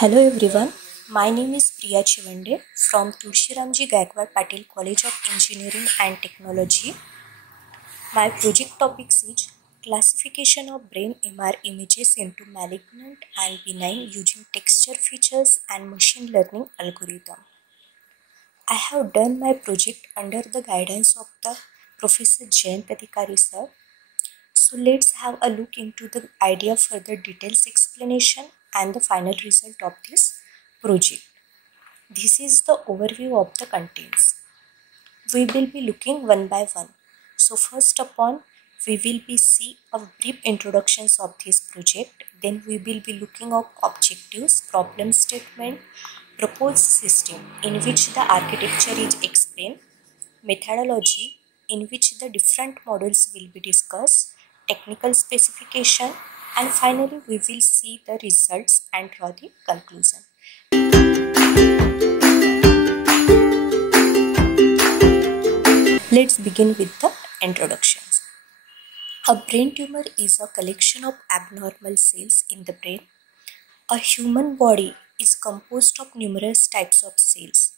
Hello everyone, my name is Priya Chivande from Tulsiramji Gaikwad Patil College of Engineering and Technology. My project topic is classification of brain MR images into malignant and benign using texture features and machine learning algorithm. I have done my project under the guidance of the Professor Jayant Adhikari sir. So let's have a look into the idea for the details explanation and the final result of this project. This is the overview of the contents. We will be looking one by one. So first upon, we will be see a brief introductions of this project. Then we will be looking at objectives, problem statement, proposed system in which the architecture is explained, methodology in which the different models will be discussed, technical specification, and finally we will see the results and draw the conclusion. Let's begin with the introductions. A brain tumor is a collection of abnormal cells in the brain. A human body is composed of numerous types of cells.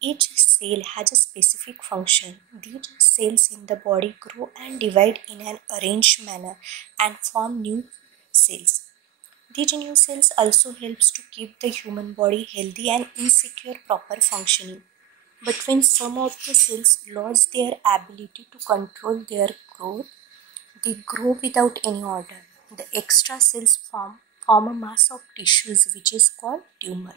Each cell has a specific function. These cells in the body grow and divide in an arranged manner and form new cells. These new cells also helps to keep the human body healthy and ensure proper functioning. But when some of the cells lose their ability to control their growth, they grow without any order. The extra cells form a mass of tissues which is called tumor.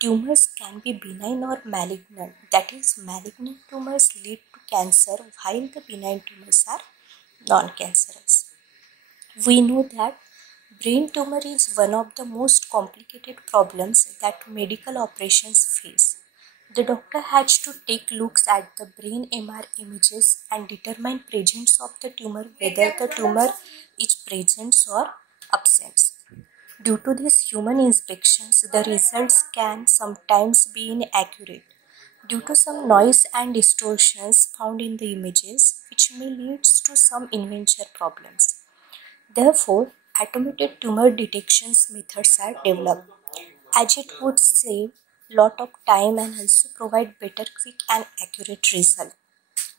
Tumors can be benign or malignant. That is, malignant tumors lead to cancer while the benign tumors are non-cancerous. We know that brain tumor is one of the most complicated problems that medical operations face. The doctor has to take looks at the brain MR images and determine presence of the tumor, whether the tumor is present or absent. Due to these human inspections, the results can sometimes be inaccurate due to some noise and distortions found in the images, which may lead to some invention problems. Therefore, automated tumor detection methods are developed, as it would save lot of time and also provide better, quick and accurate result.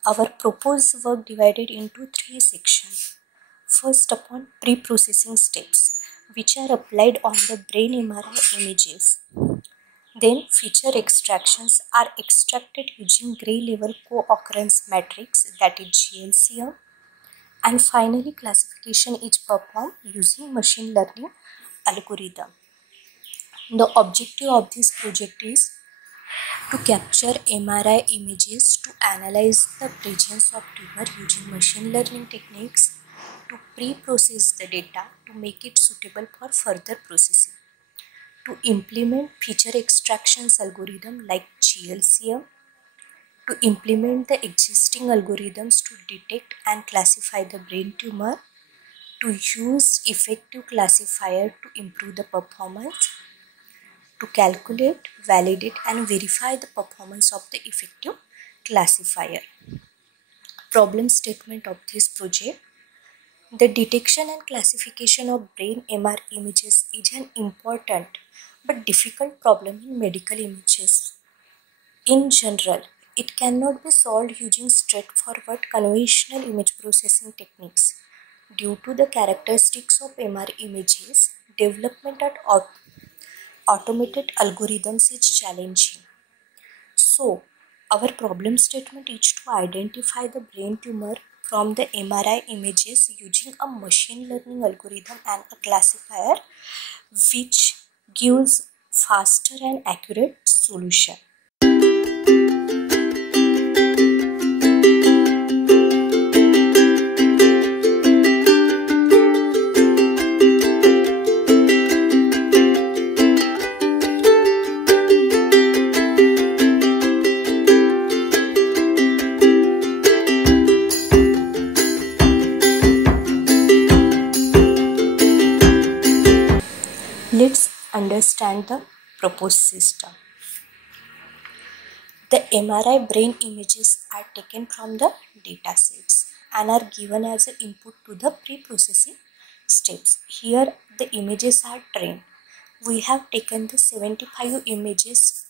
Our proposed work divided into three sections. First upon pre-processing steps, which are applied on the brain MRI images. Then feature extractions are extracted using gray level co-occurrence matrix, that is GLCM. And finally, classification is performed using machine learning algorithm. The objective of this project is to capture MRI images to analyze the presence of tumor using machine learning techniques to pre-process the data to make it suitable for further processing, to implement feature extractions algorithm like GLCM, to implement the existing algorithms to detect and classify the brain tumor, to use effective classifier to improve the performance, to calculate, validate and verify the performance of the effective classifier. Problem statement of this project. The detection and classification of brain MR images is an important but difficult problem in medical images. In general, it cannot be solved using straightforward conventional image processing techniques. Due to the characteristics of MR images, development of automated algorithms is challenging. So, our problem statement is to identify the brain tumor from the MRI images using a machine learning algorithm and a classifier which gives faster and accurate solution. Let's understand the proposed system. The MRI brain images are taken from the datasets and are given as an input to the pre-processing steps. Here the images are trained. we have taken the 75 images,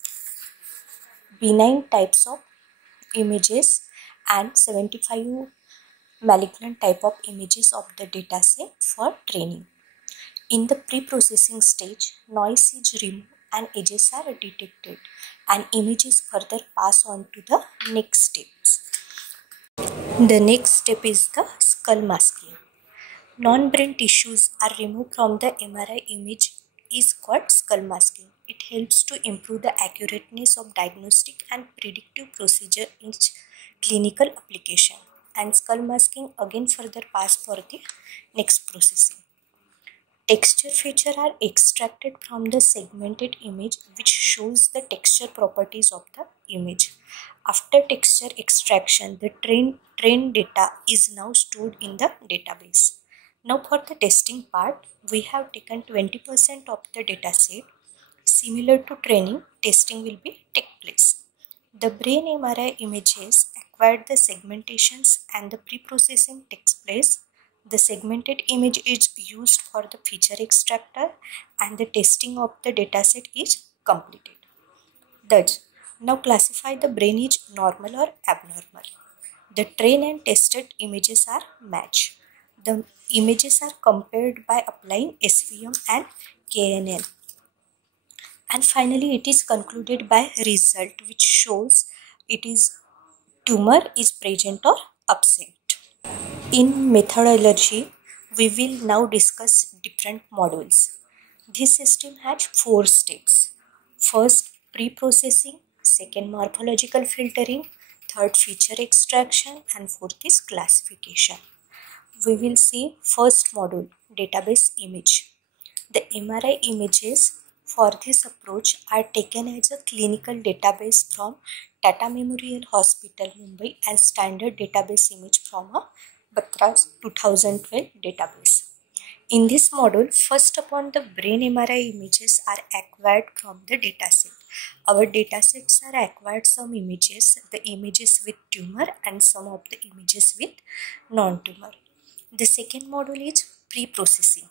benign types of images and 75 malignant type of images of the dataset for training. In the pre-processing stage, noise is removed and edges are detected and images further pass on to the next steps. The next step is the skull masking. Non-brain tissues are removed from the MRI image is called skull masking. It helps to improve the accurateness of diagnostic and predictive procedure in clinical application. And skull masking again further pass for the next processing. Texture features are extracted from the segmented image which shows the texture properties of the image. After texture extraction, the trained data is now stored in the database. Now for the testing part, we have taken 20% of the dataset. Similar to training, testing will be take place. The brain MRI images acquired the segmentations and the pre-processing takes place. The segmented image is used for the feature extractor and the testing of the dataset is completed. Thus, now classify the brain is normal or abnormal. The trained and tested images are matched. The images are compared by applying SVM and KNN. And finally, it is concluded by result which shows it is tumor is present or absent. In methodology, we will now discuss different modules. This system has 4 steps. First, pre-processing, second, morphological filtering, third, feature extraction, and fourth is classification. We will see first module, database image. The MRI images for this approach are taken as a clinical database from Tata Memorial Hospital, Mumbai and standard database image from a Batra's 2012 database. In this module, first upon the brain MRI images are acquired from the dataset. Our datasets are acquired some images, the images with tumor and some of the images with non-tumor. The second module is pre-processing.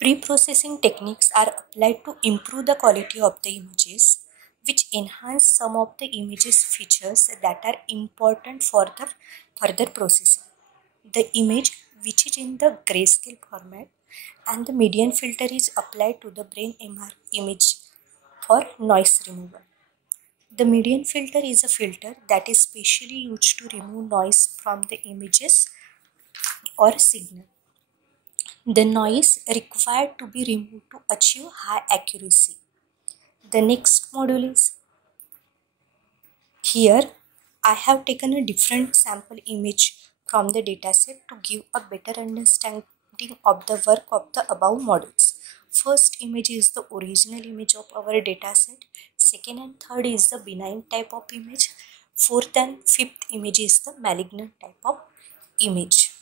Pre-processing techniques are applied to improve the quality of the images, which enhance some of the images features that are important for the further processing. The image, which is in the grayscale format, and the median filter is applied to the brain MR image for noise removal. The median filter is a filter that is specially used to remove noise from the images or signal. The noise required to be removed to achieve high accuracy. The next module is here. I have taken a different sample image from the dataset to give a better understanding of the work of the above modules. First image is the original image of our dataset. Second and third is the benign type of image. Fourth and fifth image is the malignant type of image.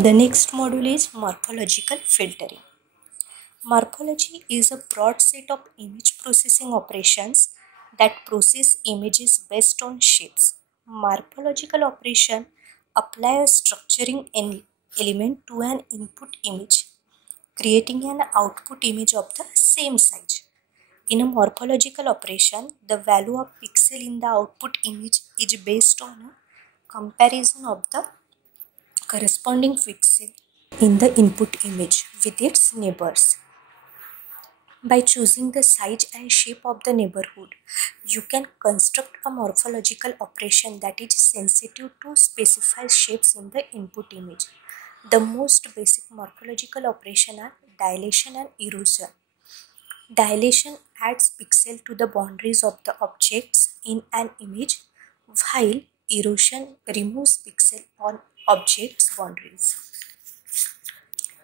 The next module is morphological filtering. Morphology is a broad set of image processing operations that process images based on shapes. Morphological operation apply a structuring element to an input image, creating an output image of the same size. In a morphological operation, the value of pixel in the output image is based on a comparison of the corresponding pixel in the input image with its neighbors. By choosing the size and shape of the neighborhood, you can construct a morphological operation that is sensitive to specified shapes in the input image. The most basic morphological operation are dilation and erosion. Dilation adds pixel to the boundaries of the objects in an image, while erosion removes pixel on objects' boundaries.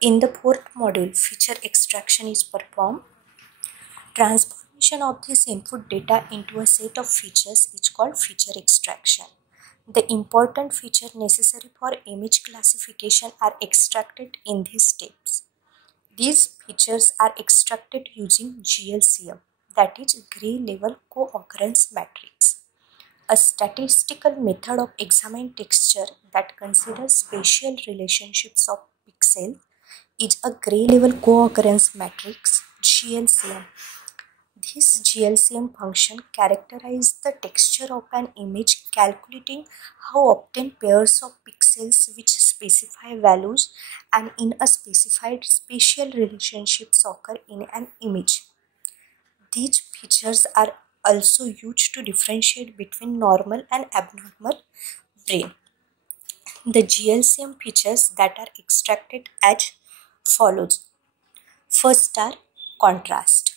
In the fourth module, feature extraction is performed. Transformation of this input data into a set of features is called feature extraction. The important feature necessary for image classification are extracted in these steps. These features are extracted using GLCM, that is Gray Level Co-occurrence Matrix, a statistical method of examining texture that considers spatial relationships of pixels is a Gray Level Co-occurrence Matrix GLCM. This GLCM function characterizes the texture of an image, calculating how often pairs of pixels which specify values and in a specified spatial relationships occur in an image. These features are also used to differentiate between normal and abnormal brain. The GLCM features that are extracted as follows. First are contrast,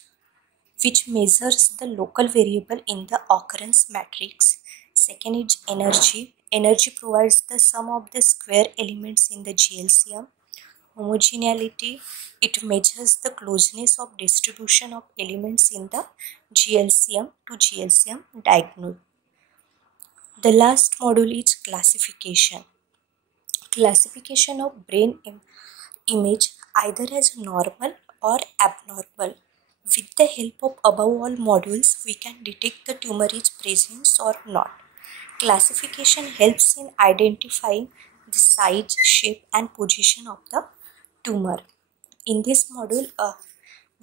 which measures the local variable in the occurrence matrix. Second is energy. Energy provides the sum of the square elements in the GLCM. Homogeneity, it measures the closeness of distribution of elements in the GLCM to GLCM diagonal. The last module is classification. Classification of brain image either as normal or abnormal. With the help of above all modules, we can detect the tumor is present or not. Classification helps in identifying the size, shape and position of the tumor. In this module,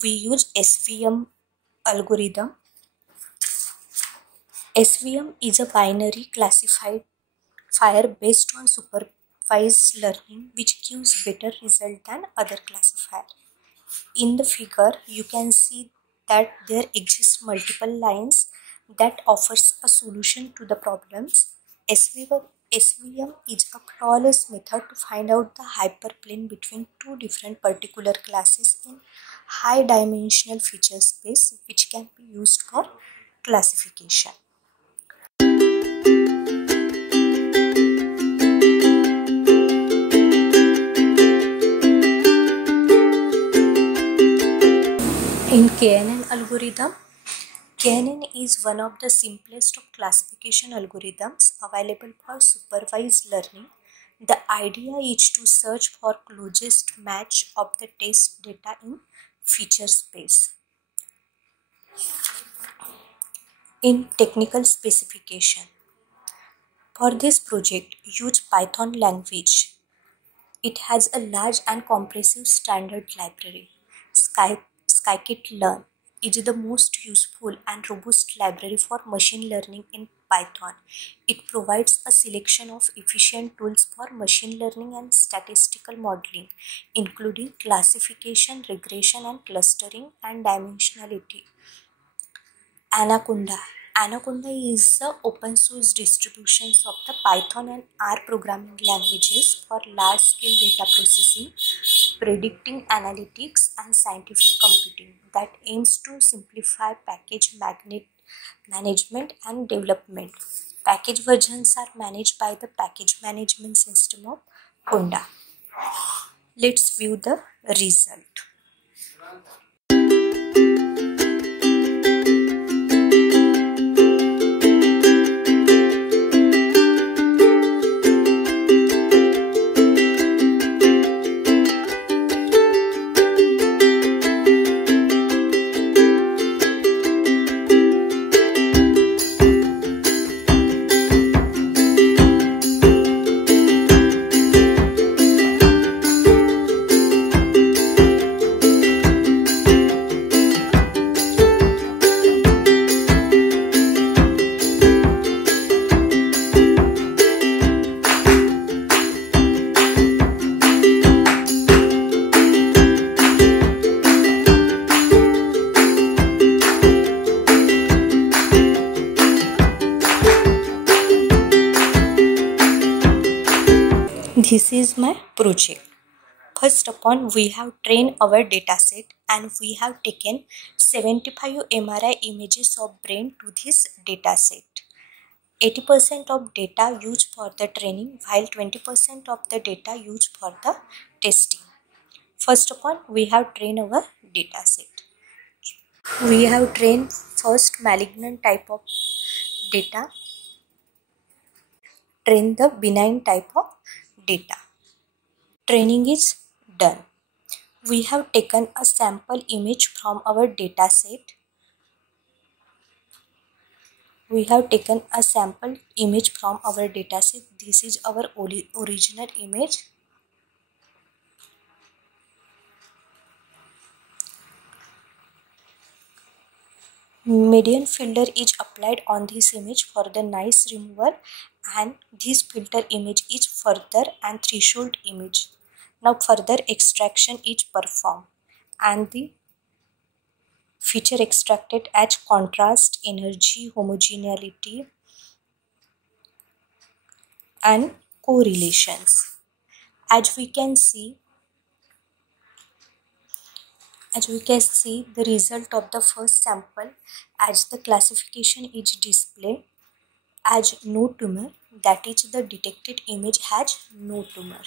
we use SVM algorithm. SVM is a binary classifier based on supervised learning which gives better result than other classifier. In the figure, you can see that there exist multiple lines that offers a solution to the problems. SVM is a flawless method to find out the hyperplane between two different particular classes in high dimensional feature space, which can be used for classification. In KNN algorithm, KNN is one of the simplest of classification algorithms available for supervised learning. The idea is to search for closest match of the test data in feature space. In technical specification, for this project, use Python language. It has a large and comprehensive standard library. Scikit-learn is the most useful and robust library for machine learning in Python. It provides a selection of efficient tools for machine learning and statistical modeling, including classification, regression, and clustering and dimensionality. Anaconda. Anaconda is the open source distributions of the Python and R programming languages for large-scale data processing, predicting analytics, and scientific computing that aims to simplify package management and development. Package versions are managed by the package management system of Conda. Let's view the result. This is my project. First upon, we have trained our dataset and we have taken 75 MRI images of brain to this dataset. 80% of data used for the training while 20% of the data used for the testing. First upon, we have trained our dataset. We have trained first malignant type of data. train the benign type of data. Training is done. We have taken a sample image from our data set. This is our original image. Median filter is applied on this image for the noise removal, and this filter image is further and threshold image. Now further extraction is performed and the feature extracted as contrast, energy, homogeneity and correlations. As we can see the result of the first sample, as the classification is displayed as no tumor, that is the detected image has no tumor.